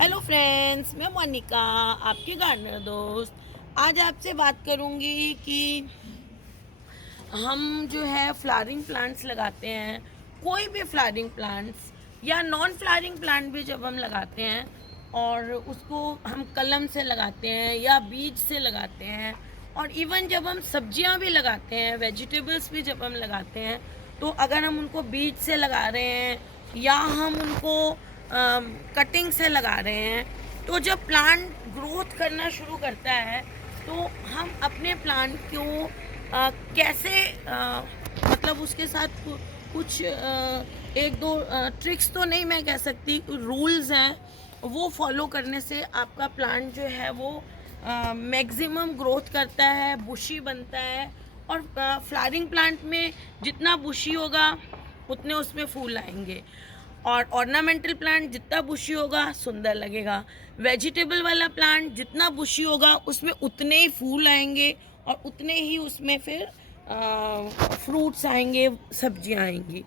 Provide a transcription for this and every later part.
Hello friends, मैं मोनिका, आपकी gardener दोस्त। आज आपसे बात करूंगी कि हम जो है फ्लावरिंग प्लांट्स लगाते हैं, कोई भी फ्लावरिंग प्लांट्स या नॉन फ्लावरिंग प्लांट भी जब हम लगाते हैं और उसको हम कलम से लगाते हैं या बीज से लगाते हैं, और इवन जब हम सब्जियां भी लगाते हैं, वेजिटेबल्स भी जब हम लगाते हैं, तो अगर हम उनको बीज से लगा रहे हैं या हम उनको कटिंग से लगा रहे हैं, तो जब प्लांट ग्रोथ करना शुरू करता है तो हम अपने प्लांट को कैसे मतलब उसके साथ कुछ एक दो ट्रिक्स तो नहीं मैं कह सकती, रूल्स हैं, वो फॉलो करने से आपका प्लांट जो है वो मैक्सिमम ग्रोथ करता है, बुशी बनता है। और फ्लावरिंग प्लांट में जितना बुशी होगा उतने उसमें फूल आएंगे, और ऑर्नामेंटल प्लांट जितना बुशी होगा सुंदर लगेगा। वेजिटेबल वाला प्लांट जितना बुशी होगा उसमें उतने ही फूल आएंगे और उतने ही उसमें फिर फ्रूट्स आएंगे, सब्जियां आएंगी।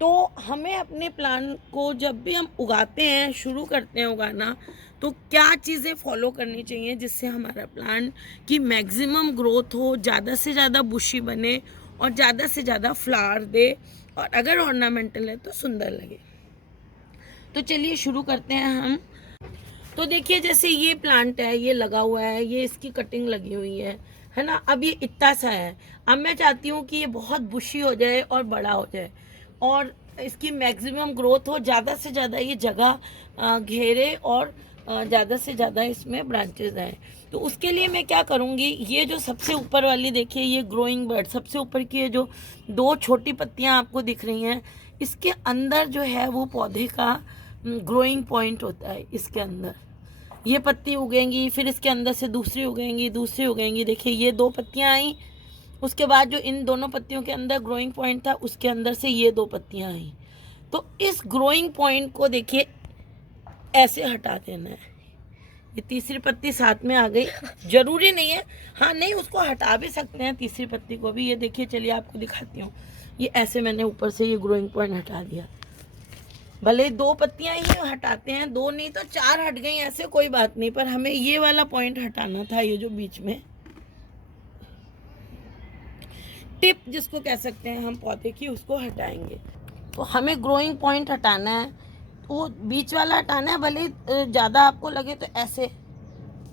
तो हमें अपने प्लांट को जब भी हम उगाते हैं, शुरू करते हैं उगाना, तो क्या चीज़ें फॉलो करनी चाहिए जिससे हमारा प्लांट की मैक्सिमम ग्रोथ हो, ज़्यादा से ज़्यादा बुशी बने और ज़्यादा से ज़्यादा फ्लावर दे, और अगर ऑर्नामेंटल है तो सुंदर लगे। तो चलिए शुरू करते हैं हम। तो देखिए, जैसे ये प्लांट है, ये लगा हुआ है, ये इसकी कटिंग लगी हुई है ना। अब ये इतना सा है, अब मैं चाहती हूँ कि ये बहुत बुशी हो जाए और बड़ा हो जाए और इसकी मैक्सिमम ग्रोथ हो, ज़्यादा से ज़्यादा ये जगह घेरे और ज़्यादा से ज़्यादा इसमें ब्रांचेज आए। तो उसके लिए मैं क्या करूँगी, ये जो सबसे ऊपर वाली देखिए, ये ग्रोइंग बर्ड, सबसे ऊपर की ये जो दो छोटी पत्तियाँ आपको दिख रही हैं, इसके अंदर जो है वो पौधे का ग्रोइंग पॉइंट होता है। इसके अंदर ये पत्ती उगेंगी, फिर इसके अंदर से दूसरी उगेंगी, दूसरी उगेंगी। देखिए ये दो पत्तियां आई, उसके बाद जो इन दोनों पत्तियों के अंदर ग्रोइंग पॉइंट था उसके अंदर से ये दो पत्तियां आई। तो इस ग्रोइंग पॉइंट को देखिए ऐसे हटा देना है। ये तीसरी पत्ती साथ में आ गई, जरूरी नहीं है, हाँ नहीं, उसको हटा भी सकते हैं तीसरी पत्ती को भी। ये देखिए, चलिए आपको दिखाती हूँ। ये ऐसे मैंने ऊपर से ये ग्रोइंग पॉइंट हटा दिया। भले दो पत्तियां ही हटाते हैं, दो नहीं तो चार हट गई, ऐसे कोई बात नहीं, पर हमें ये वाला पॉइंट हटाना था, ये जो बीच में टिप जिसको कह सकते हैं हम पौधे की, उसको हटाएंगे। तो हमें ग्रोइंग पॉइंट हटाना है, तो वो बीच वाला हटाना है। भले ज़्यादा आपको लगे तो ऐसे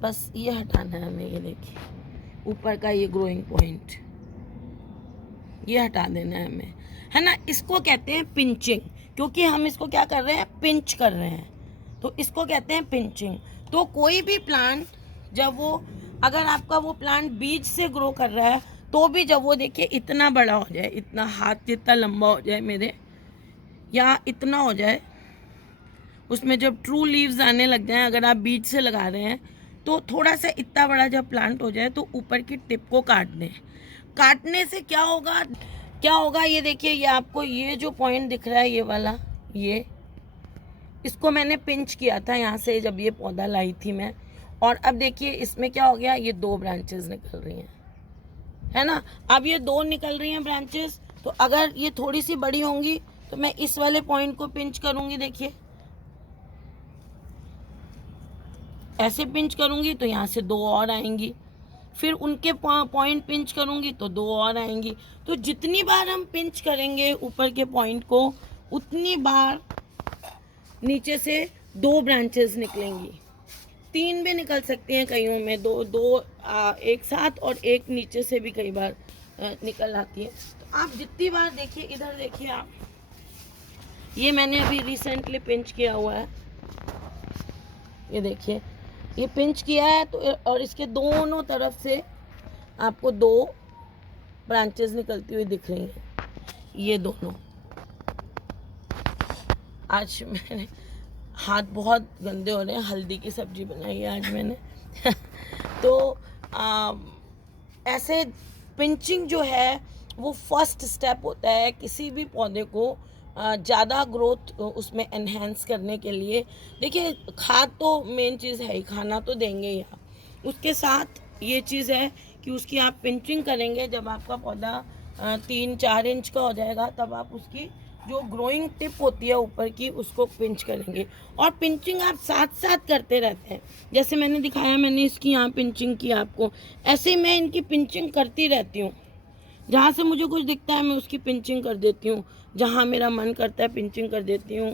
बस ये हटाना है हमें। ये देखिए ऊपर का ये ग्रोइंग पॉइंट, ये हटा देना है हमें, है ना। इसको कहते हैं पिंचिंग, क्योंकि हम इसको क्या कर रहे हैं, पिंच कर रहे हैं, तो इसको कहते हैं पिंचिंग। तो कोई भी प्लांट जब वो, अगर आपका वो प्लांट बीज से ग्रो कर रहा है, तो भी जब वो देखिए इतना बड़ा हो जाए, इतना हाथ जितना लंबा हो जाए मेरे, या इतना हो जाए, उसमें जब ट्रू लीव्स आने लग जाएं, अगर आप बीज से लगा रहे हैं, तो थोड़ा सा इतना बड़ा जब प्लांट हो जाए तो ऊपर की टिप को काट दें। काटने से क्या होगा, क्या होगा, ये देखिए, ये आपको ये जो पॉइंट दिख रहा है, ये वाला, ये इसको मैंने पिंच किया था यहाँ से जब ये पौधा लाई थी मैं, और अब देखिए इसमें क्या हो गया, ये दो ब्रांचेस निकल रही हैं, है ना। अब ये दो निकल रही हैं ब्रांचेस, तो अगर ये थोड़ी सी बड़ी होंगी तो मैं इस वाले पॉइंट को पिंच करूँगी, देखिए ऐसे पिंच करूँगी तो यहाँ से दो और आएंगी, फिर उनके पॉइंट पिंच करूँगी तो दो और आएंगी। तो जितनी बार हम पिंच करेंगे ऊपर के पॉइंट को, उतनी बार नीचे से दो ब्रांचेस निकलेंगी। तीन भी निकल सकती हैं कईयों में, दो दो एक साथ, और एक नीचे से भी कई बार निकल आती है। तो आप जितनी बार देखिए, इधर देखिए आप, ये मैंने अभी रिसेंटली पिंच किया हुआ है, ये देखिए ये पिंच किया है, तो और इसके दोनों तरफ से आपको दो ब्रांचेस निकलती हुई दिख रही हैं, ये दोनों। आज मैंने, हाथ बहुत गंदे हो रहे हैं, हल्दी की सब्जी बनाई है आज मैंने तो ऐसे पिंचिंग जो है वो फर्स्ट स्टेप होता है किसी भी पौधे को ज़्यादा ग्रोथ उसमें एनहेंस करने के लिए। देखिए खाद तो मेन चीज़ है ही, खाना तो देंगे ही आप, उसके साथ ये चीज़ है कि उसकी आप पिंचिंग करेंगे। जब आपका पौधा 3-4 इंच का हो जाएगा, तब आप उसकी जो ग्रोइंग टिप होती है ऊपर की उसको पिंच करेंगे। और पिंचिंग आप साथ साथ करते रहते हैं, जैसे मैंने दिखाया, मैंने इसकी यहाँ पिंचिंग की आपको, ऐसे मैं इनकी पिंचिंग करती रहती हूँ। जहाँ से मुझे कुछ दिखता है मैं उसकी पिंचिंग कर देती हूँ, जहाँ मेरा मन करता है पिंचिंग कर देती हूँ।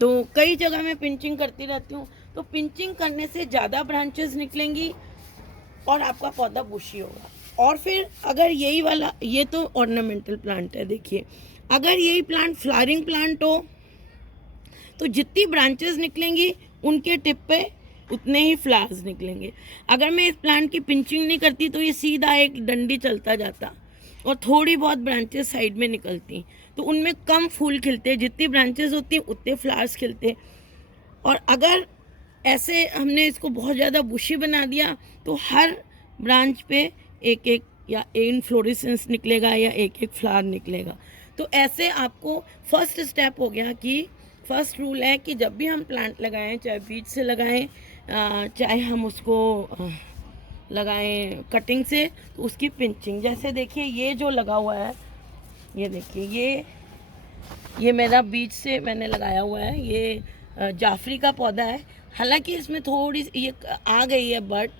तो कई जगह मैं पिंचिंग करती रहती हूँ। तो पिंचिंग करने से ज़्यादा ब्रांचेस निकलेंगी और आपका पौधा बुशी होगा। और फिर अगर यही वाला, ये तो ऑर्नामेंटल प्लांट है, देखिए अगर यही प्लांट फ्लावरिंग प्लांट हो तो जितनी ब्रांचेस निकलेंगी उनके टिप पे उतने ही फ्लावर्स निकलेंगे। अगर मैं इस प्लांट की पिंचिंग नहीं करती तो ये सीधा एक डंडी चलता जाता और थोड़ी बहुत ब्रांचेस साइड में निकलती, तो उनमें कम फूल खिलते, जितनी ब्रांचेस होती उतने फ्लावर्स खिलते। और अगर ऐसे हमने इसको बहुत ज़्यादा बुशी बना दिया तो हर ब्रांच पे एक एक या इनफ्लोरेसेंस निकलेगा या एक एक फ्लावर निकलेगा। तो ऐसे आपको फर्स्ट स्टेप हो गया कि फर्स्ट रूल है कि जब भी हम प्लांट लगाएं, चाहे बीज से लगाएं, चाहे हम उसको लगाएं कटिंग से, तो उसकी पिंचिंग, जैसे देखिए ये जो लगा हुआ है, ये देखिए ये मेरा बीज से मैंने लगाया हुआ है, ये जाफरी का पौधा है। हालांकि इसमें थोड़ी ये आ गई है बर्ड,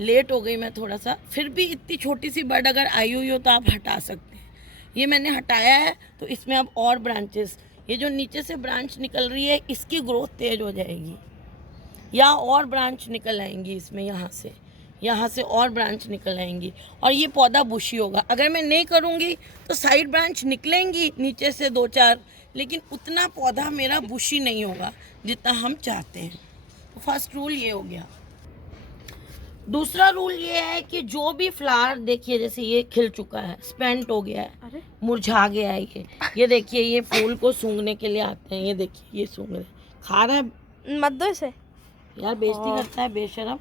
लेट हो गई मैं थोड़ा सा, फिर भी इतनी छोटी सी बर्ड अगर आई हुई हो तो आप हटा सकते हैं। ये मैंने हटाया है तो इसमें अब और ब्रांचेस, ये जो नीचे से ब्रांच निकल रही है इसकी ग्रोथ तेज हो जाएगी या और ब्रांच निकल आएंगी इसमें, यहाँ से और ब्रांच निकल आएंगी और ये पौधा बुशी होगा। अगर मैं नहीं करूँगी तो साइड ब्रांच निकलेंगी नीचे से 2-4, लेकिन उतना पौधा मेरा बुशी नहीं होगा जितना हम चाहते हैं। तो फर्स्ट रूल ये हो गया। दूसरा रूल ये है कि जो भी फ्लावर, देखिए जैसे ये खिल चुका है, स्पेंट हो गया है, मुरझा गया है, ये देखिए ये फूल को सूंघने के लिए आते हैं, ये देखिए ये सूंघ रहे, खा रहा है, मत दो इसे यार, बेइज्जती करता है बेशरम।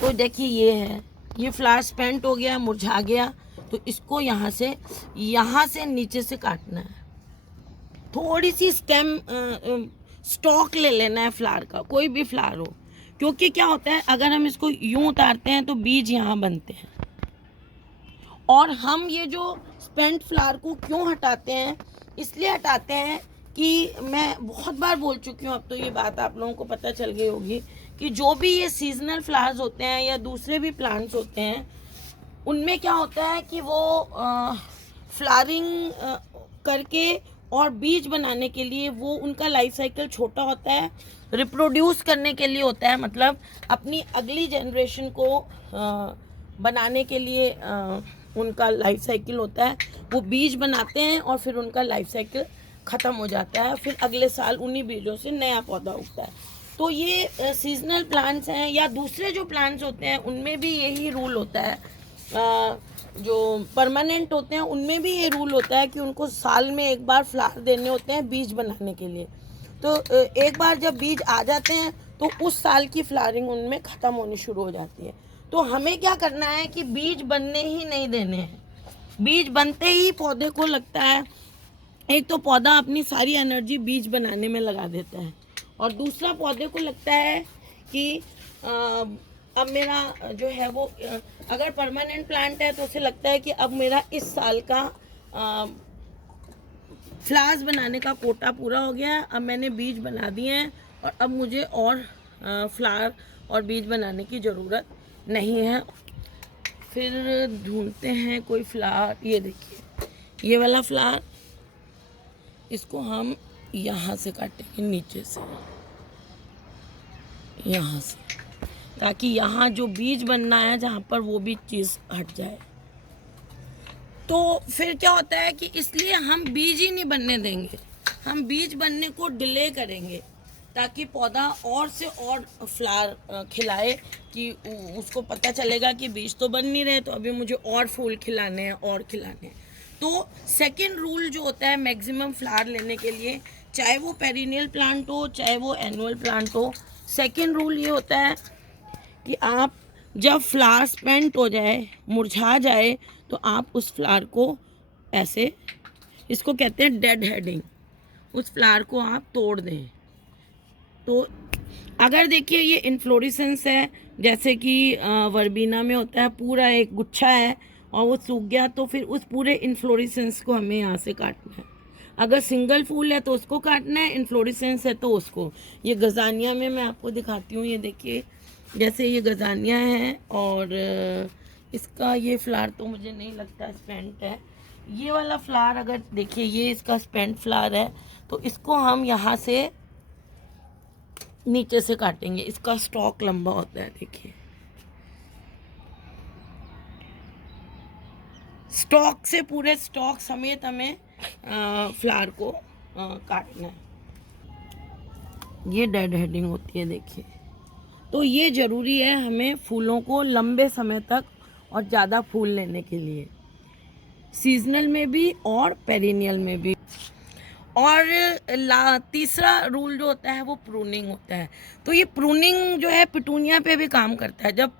तो देखिए ये है, ये फ्लावर स्पेंट हो गया, मुरझा गया, तो इसको यहाँ से नीचे से काटना है। थोड़ी सी स्टॉक ले लेना है फ्लावर का, कोई भी फ्लावर हो, क्योंकि क्या होता है अगर हम इसको यूं उतारते हैं तो बीज यहाँ बनते हैं। और हम ये जो स्पेंट फ्लावर को क्यों हटाते हैं, इसलिए हटाते हैं कि मैं बहुत बार बोल चुकी हूँ, अब तो ये बात आप लोगों को पता चल गई होगी कि जो भी ये सीजनल फ्लावर्स होते हैं या दूसरे भी प्लांट्स होते हैं, उनमें क्या होता है कि वो फ्लावरिंग करके और बीज बनाने के लिए वो उनका लाइफ साइकिल छोटा होता है, रिप्रोड्यूस करने के लिए होता है, मतलब अपनी अगली जनरेशन को बनाने के लिए उनका लाइफ साइकिल होता है। वो बीज बनाते हैं और फिर उनका लाइफ साइकिल ख़त्म हो जाता है, फिर अगले साल उन्हीं बीजों से नया पौधा उगता है। तो ये सीजनल प्लांट्स हैं या दूसरे जो प्लांट्स होते हैं उनमें भी यही रूल होता है। जो परमानेंट होते हैं उनमें भी ये रूल होता है कि उनको साल में एक बार फ्लावर देने होते हैं बीज बनाने के लिए। तो एक बार जब बीज आ जाते हैं तो उस साल की फ्लावरिंग उनमें ख़त्म होनी शुरू हो जाती है। तो हमें क्या करना है कि बीज बनने ही नहीं देने हैं। बीज बनते ही पौधे को लगता है, एक तो पौधा अपनी सारी एनर्जी बीज बनाने में लगा देता है, और दूसरा पौधे को लगता है कि अब मेरा जो है वो अगर परमानेंट प्लांट है तो उसे लगता है कि अब मेरा इस साल का फ्लावर्स बनाने का कोटा पूरा हो गया है, अब मैंने बीज बना दिए हैं और अब मुझे और फ्लावर और बीज बनाने की ज़रूरत नहीं है। फिर ढूंढते हैं कोई फ्लावर, ये देखिए ये वाला फ्लावर, इसको हम यहाँ से काटेंगे, नीचे से, यहाँ से, ताकि यहाँ जो बीज बनना है जहाँ पर वो भी चीज़ हट जाए। तो फिर क्या होता है कि इसलिए हम बीज ही नहीं बनने देंगे, हम बीज बनने को डिले करेंगे ताकि पौधा और से और फ्लावर खिलाए, कि उसको पता चलेगा कि बीज तो बन नहीं रहे, तो अभी मुझे और फूल खिलाने हैं और खिलाने हैं। तो सेकंड रूल जो होता है मैक्सिमम फ्लावर लेने के लिए, चाहे वो पेरिनियल प्लांट हो चाहे वो एनुअल प्लांट हो, सेकंड रूल ये होता है कि आप जब फ्लावर स्पेंट हो जाए, मुरझा जाए, तो आप उस फ्लावर को ऐसे, इसको कहते हैं डेड हेडिंग, उस फ्लावर को आप तोड़ दें। तो अगर देखिए ये इन्फ्लोरेसेंस है, जैसे कि वर्बीना में होता है, पूरा एक गुच्छा है और वो सूख गया तो फिर उस पूरे इन्फ्लोरेसेंस को हमें यहाँ से काटना है। अगर सिंगल फूल है तो उसको काटना है, इन्फ्लोरेसेंस है तो उसको। ये गजानिया में मैं आपको दिखाती हूँ, ये देखिए जैसे ये गजानिया है और इसका ये फ्लावर तो मुझे नहीं लगता स्पेंट है। ये वाला फ्लावर अगर देखिए ये इसका स्पेंट फ्लावर है, तो इसको हम यहाँ से नीचे से काटेंगे। इसका स्टॉक लंबा होता है, देखिए स्टॉक से, पूरे स्टॉक समेत हमें फ्लावर को काटना है। ये डेड हेडिंग होती है देखिए। तो ये ज़रूरी है हमें फूलों को लंबे समय तक और ज़्यादा फूल लेने के लिए, सीजनल में भी और पेरिनियल में भी। और तीसरा रूल जो होता है वो प्रूनिंग होता है। तो ये प्रूनिंग जो है पिटूनिया पे भी काम करता है। जब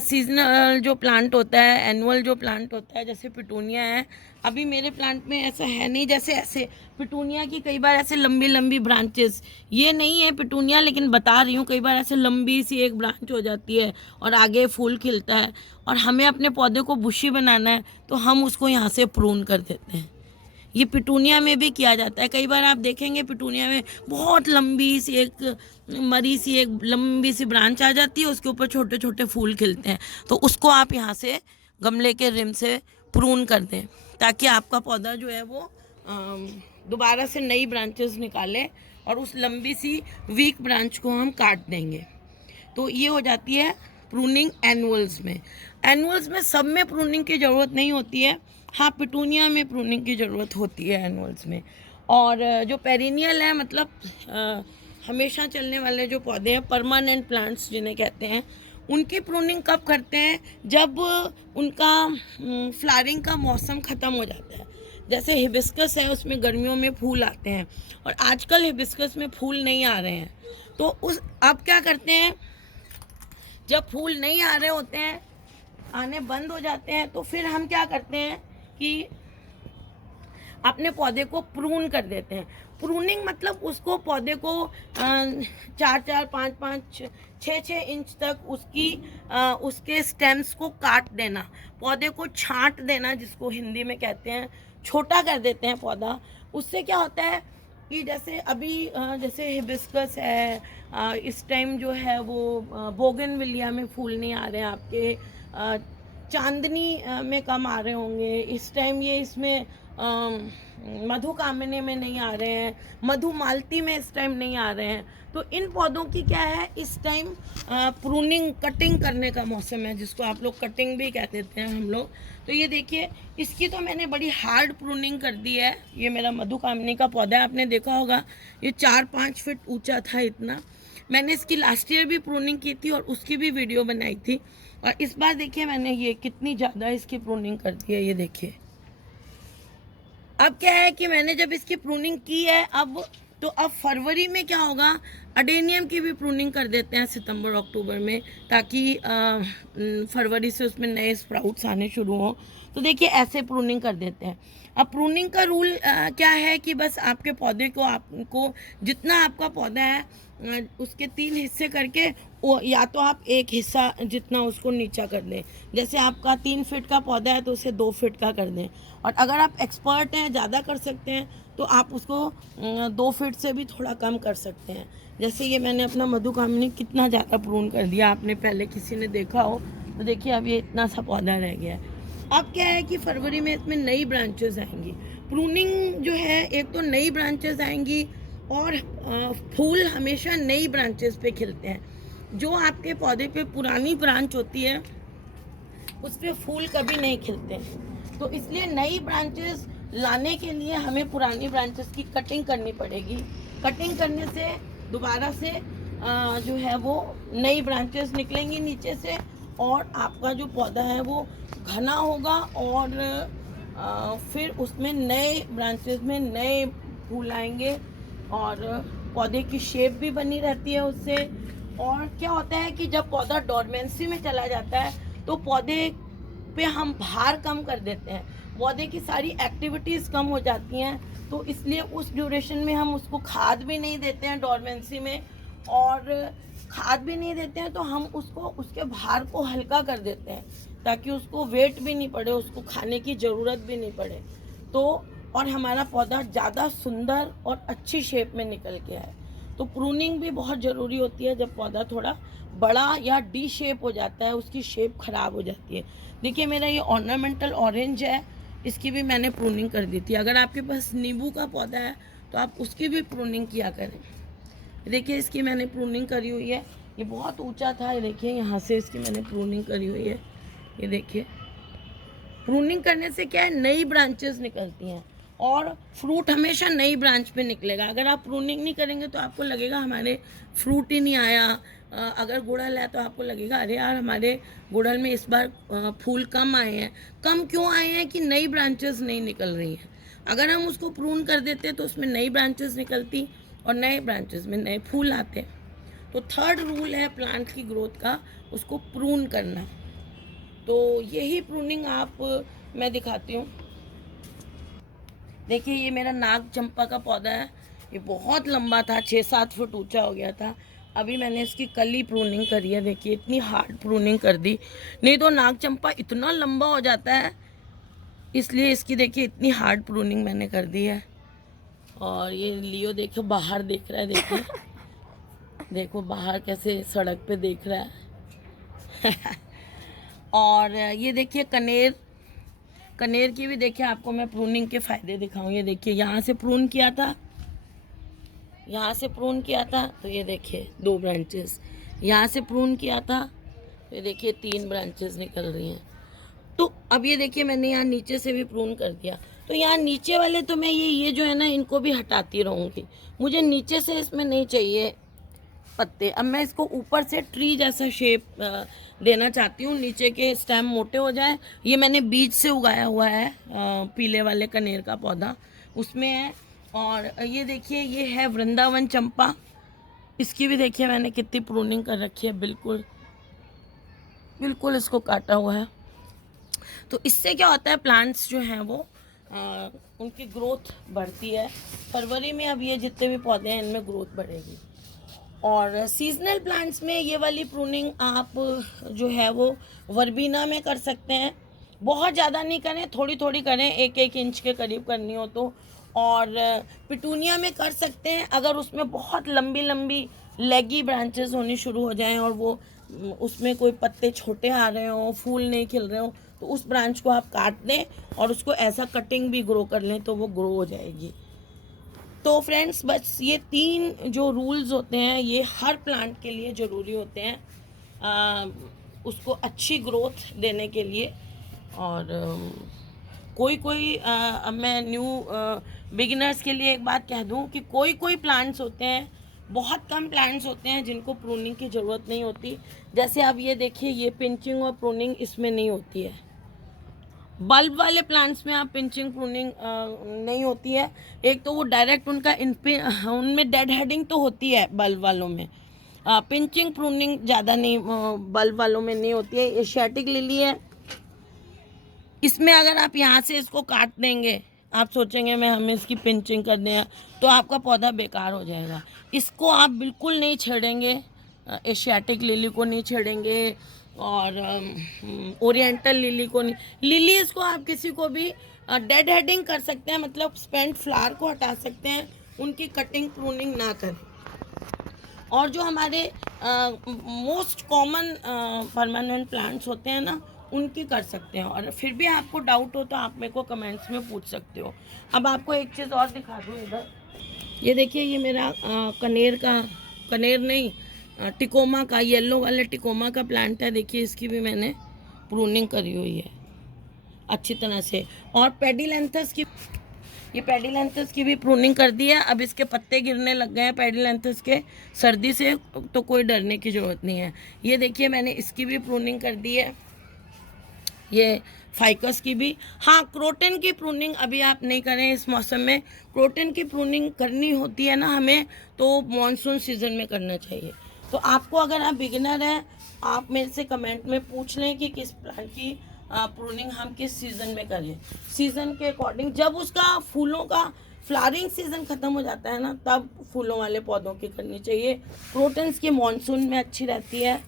सीजनल जो प्लांट होता है, एनुअल जो प्लांट होता है, जैसे पिटूनिया है, अभी मेरे प्लांट में ऐसा है नहीं, जैसे ऐसे पिटूनिया की कई बार ऐसे लंबी लंबी ब्रांचेस, ये नहीं है पिटूनिया लेकिन बता रही हूँ, कई बार ऐसे लंबी सी एक ब्रांच हो जाती है और आगे फूल खिलता है और हमें अपने पौधे को बुशी बनाना है तो हम उसको यहाँ से प्रून कर देते हैं। ये पिटूनिया में भी किया जाता है। कई बार आप देखेंगे पिटूनिया में बहुत लंबी सी एक मरी सी एक लंबी सी ब्रांच आ जाती है, उसके ऊपर छोटे छोटे फूल खिलते हैं, तो उसको आप यहाँ से गमले के रिम से प्रून कर दें ताकि आपका पौधा जो है वो दोबारा से नई ब्रांचेस निकाले और उस लंबी सी वीक ब्रांच को हम काट देंगे। तो ये हो जाती है प्रूनिंग एनुअल्स में। एनुअल्स में सब में प्रूनिंग की ज़रूरत नहीं होती है, हाँ पिटूनिया में प्रूनिंग की ज़रूरत होती है एनुअल्स में। और जो पेरिनियल है, मतलब हमेशा चलने वाले जो पौधे हैं, परमानेंट प्लांट्स जिन्हें कहते हैं, उनकी प्रूनिंग कब करते हैं? जब उनका फ्लावरिंग का मौसम ख़त्म हो जाता है। जैसे हिबिस्कस है, उसमें गर्मियों में फूल आते हैं और आजकल हिबिस्कस में फूल नहीं आ रहे हैं, तो उस अब क्या करते हैं, जब फूल नहीं आ रहे होते हैं, आने बंद हो जाते हैं, तो फिर हम क्या करते हैं कि अपने पौधे को प्रून कर देते हैं। प्रूनिंग मतलब उसको पौधे को 4-4, 5-5, 6-6 इंच तक उसके स्टेम्स को काट देना, पौधे को छांट देना, जिसको हिंदी में कहते हैं, छोटा कर देते हैं पौधा। उससे क्या होता है कि जैसे अभी जैसे हिबिस्कस है, इस टाइम जो है वो बोगनविलिया में फूल नहीं आ रहे हैं आपके, चांदनी में कम आ रहे होंगे इस टाइम, ये इसमें मधुकामिनी में नहीं आ रहे हैं, मधुमालती में इस टाइम नहीं आ रहे हैं। तो इन पौधों की क्या है, इस टाइम प्रूनिंग, कटिंग करने का मौसम है, जिसको आप लोग कटिंग भी कह देते हैं हम लोग। तो ये देखिए, इसकी तो मैंने बड़ी हार्ड प्रूनिंग कर दी है। ये मेरा मधुकामिनी का पौधा है, आपने देखा होगा, ये 4-5 फीट ऊंचा था इतना। मैंने इसकी लास्ट ईयर भी प्रूनिंग की थी और उसकी भी वीडियो बनाई थी। और इस बार देखिए मैंने ये कितनी ज़्यादा इसकी प्रूनिंग कर दी है, ये देखिए। अब क्या है कि मैंने जब इसकी प्रूनिंग की है, अब फरवरी में क्या होगा, अडेनियम की भी प्रूनिंग कर देते हैं सितंबर अक्टूबर में, ताकि फरवरी से उसमें नए स्प्राउट्स आने शुरू हो। तो देखिए ऐसे प्रूनिंग कर देते हैं। अब प्रूनिंग का रूल क्या है कि बस आपके पौधे को, आपको जितना आपका पौधा है उसके 3 हिस्से करके, वो या तो आप एक हिस्सा जितना उसको नीचा कर दें। जैसे आपका 3 फीट का पौधा है तो उसे 2 फीट का कर दें, और अगर आप एक्सपर्ट हैं, ज़्यादा कर सकते हैं, तो आप उसको 2 फीट से भी थोड़ा कम कर सकते हैं। जैसे ये मैंने अपना मधुकामिनी कितना ज़्यादा प्रून कर दिया, आपने पहले किसी ने देखा हो तो देखिए अब ये इतना सा पौधा रह गया है। अब क्या है कि फरवरी में इसमें नई ब्रांचेस आएंगी। प्रूनिंग जो है, एक तो नई ब्रांचेस आएंगी और फूल हमेशा नई ब्रांचेस पे खिलते हैं। जो आपके पौधे पे पुरानी ब्रांच होती है उस पर फूल कभी नहीं खिलते, तो इसलिए नई ब्रांचेस लाने के लिए हमें पुरानी ब्रांचेस की कटिंग करनी पड़ेगी। कटिंग करने से दोबारा से जो है वो नई ब्रांचेस निकलेंगी नीचे से, और आपका जो पौधा है वो घना होगा, और फिर उसमें नए ब्रांचेस में नए फूल आएंगे और पौधे की शेप भी बनी रहती है उससे। और क्या होता है कि जब पौधा डोरमेंसी में चला जाता है तो पौधे पे हम भार कम कर देते हैं, पौधे की सारी एक्टिविटीज़ कम हो जाती हैं, तो इसलिए उस ड्यूरेशन में हम उसको खाद भी नहीं देते हैं डोरमेंसी में, और खाद भी नहीं देते हैं तो हम उसको, उसके भार को हल्का कर देते हैं। ताकि उसको वेट भी नहीं पड़े, उसको खाने की ज़रूरत भी नहीं पड़े। तो और हमारा पौधा ज़्यादा सुंदर और अच्छी शेप में निकल के आए। तो प्रूनिंग भी बहुत ज़रूरी होती है। जब पौधा थोड़ा बड़ा या डी शेप हो जाता है, उसकी शेप ख़राब हो जाती है। देखिए मेरा ये ऑर्नामेंटल ऑरेंज है, इसकी भी मैंने प्रूनिंग कर दी थी। अगर आपके पास नींबू का पौधा है तो आप उसकी भी प्रूनिंग किया करें। देखिए इसकी मैंने प्रूनिंग करी हुई है, ये बहुत ऊंचा था, ये देखिए यहाँ से इसकी मैंने प्रूनिंग करी हुई है। ये देखिए प्रूनिंग करने से क्या है, नई ब्रांचेस निकलती हैं और फ्रूट हमेशा नई ब्रांच पे निकलेगा। अगर आप प्रूनिंग नहीं करेंगे तो आपको लगेगा हमारे फ्रूट ही नहीं आया। अगर गुड़हल है तो आपको लगेगा अरे यार हमारे गुड़हल में इस बार फूल कम आए हैं। कम क्यों आए हैं कि नई ब्रांचेस नहीं निकल रही हैं। अगर हम उसको प्रून कर देते तो उसमें नई ब्रांचेस निकलती और नए ब्रांचेस में नए फूल आते। तो थर्ड रूल है प्लांट की ग्रोथ का, उसको प्रून करना। तो यही प्रूनिंग आप मैं दिखाती हूँ। देखिए ये मेरा नाग चंपा का पौधा है, ये बहुत लंबा था, 6-7 फुट ऊंचा हो गया था। अभी मैंने इसकी कल ही प्रूनिंग करी है। देखिए इतनी हार्ड प्रूनिंग कर दी, नहीं तो नाग चंपा इतना लंबा हो जाता है, इसलिए इसकी देखिए इतनी हार्ड प्रूनिंग मैंने कर दी है। और ये लियो देखो बाहर देख रहा है, देखिए देखो बाहर कैसे सड़क पे देख रहा है। और ये देखिए कनेर, कनेर की भी देखिए आपको मैं प्रूनिंग के फ़ायदे दिखाऊं। ये देखिए यहाँ से प्रून किया था, यहाँ से प्रून किया था तो ये देखिए 2 ब्रांचेस, यहाँ से प्रून किया था तो ये देखिए 3 ब्रांचेस निकल रही हैं। तो अब ये देखिए मैंने यहाँ नीचे से भी प्रून कर दिया। तो यहाँ नीचे वाले तो मैं ये जो है ना इनको भी हटाती रहूँगी, मुझे नीचे से इसमें नहीं चाहिए पत्ते। अब मैं इसको ऊपर से ट्री जैसा शेप देना चाहती हूँ, नीचे के स्टेम मोटे हो जाए। ये मैंने बीज से उगाया हुआ है पीले वाले कनेर का पौधा उसमें है। और ये देखिए ये है वृंदावन चंपा, इसकी भी देखिए मैंने कितनी प्रूनिंग कर रखी है, बिल्कुल बिल्कुल इसको काटा हुआ है। तो इससे क्या होता है प्लांट्स जो हैं वो उनकी ग्रोथ बढ़ती है। फरवरी में अब ये जितने भी पौधे हैं इनमें ग्रोथ बढ़ेगी। और सीजनल प्लांट्स में ये वाली प्रूनिंग आप जो है वो वर्बीना में कर सकते हैं। बहुत ज़्यादा नहीं करें, थोड़ी थोड़ी करें, 1-1 इंच के करीब करनी हो तो। और पिटूनिया में कर सकते हैं अगर उसमें बहुत लंबी लंबी लेगी ब्रांचेस होनी शुरू हो जाएं और वो उसमें कोई पत्ते छोटे आ रहे हों, फूल नहीं खिल रहे हों, तो उस ब्रांच को आप काट दें और उसको ऐसा कटिंग भी ग्रो कर लें तो वो ग्रो हो जाएगी। तो फ्रेंड्स बस ये 3 जो रूल्स होते हैं ये हर प्लांट के लिए ज़रूरी होते हैं उसको अच्छी ग्रोथ देने के लिए। और कोई अब मैं न्यू बिगिनर्स के लिए एक बात कह दूं कि कोई प्लांट्स होते हैं, बहुत कम प्लांट्स होते हैं जिनको प्रूनिंग की ज़रूरत नहीं होती। जैसे अब ये देखिए ये पिंचिंग और प्रूनिंग इसमें नहीं होती है। बल्ब वाले प्लांट्स में आप पिंचिंग प्रूनिंग नहीं होती है। एक तो वो डायरेक्ट उनका उनमें डेड हेडिंग तो होती है बल्ब वालों में, पिंचिंग प्रूनिंग ज़्यादा नहीं बल्ब वालों में नहीं होती है। एशियाटिक लिली है, इसमें अगर आप यहाँ से इसको काट देंगे, आप सोचेंगे मैं हमें इसकी पिंचिंग कर दें तो आपका पौधा बेकार हो जाएगा। इसको आप बिल्कुल नहीं छेड़ेंगे, एशियाटिक लिली को नहीं छेड़ेंगे और ओरिएंटल लिली को नहीं। लिलीज को आप किसी को भी डेड हेडिंग कर सकते हैं, मतलब स्पेंट फ्लावर को हटा सकते हैं, उनकी कटिंग प्रूनिंग ना करें। और जो हमारे मोस्ट कॉमन परमानेंट प्लांट्स होते हैं ना उनकी कर सकते हैं। और फिर भी आपको डाउट हो तो आप मेरे को कमेंट्स में पूछ सकते हो। अब आपको एक चीज़ और दिखा दूँ इधर, ये देखिए ये मेरा कनेर नहीं टिकोमा का, येलो वाले टिकोमा का प्लांट है। देखिए इसकी भी मैंने प्रूनिंग करी हुई है अच्छी तरह से। और पेडिलेंथस की भी प्रूनिंग कर दी है। अब इसके पत्ते गिरने लग गए हैं पेडिलेंथस के, सर्दी से तो कोई डरने की ज़रूरत नहीं है। ये देखिए मैंने इसकी भी प्रूनिंग कर दी है, ये फाइकस की भी। हाँ क्रोटन की प्रूनिंग अभी आप नहीं करें इस मौसम में। क्रोटन की प्रूनिंग करनी होती है ना हमें तो मानसून सीज़न में करना चाहिए। तो आपको अगर आप बिगिनर हैं आप मेरे से कमेंट में पूछ लें कि किस प्लांट की प्रूनिंग हम किस सीज़न में करें। सीज़न के अकॉर्डिंग जब उसका फूलों का फ्लावरिंग सीज़न ख़त्म हो जाता है ना तब फूलों वाले पौधों की करनी चाहिए। क्रोटन्स की मानसून में अच्छी रहती है।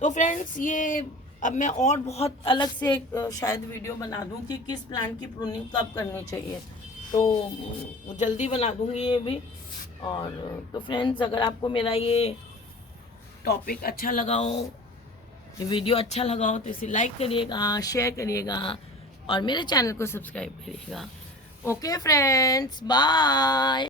तो फ्रेंड्स ये अब मैं और बहुत अलग से शायद वीडियो बना दूं कि किस प्लांट की प्रूनिंग कब करनी चाहिए, तो जल्दी बना दूंगी ये भी। और तो फ्रेंड्स, अगर आपको मेरा ये टॉपिक अच्छा लगा हो, ये वीडियो अच्छा लगा हो, तो इसे लाइक करिएगा, शेयर करिएगा और मेरे चैनल को सब्सक्राइब करिएगा। Okay friends, bye.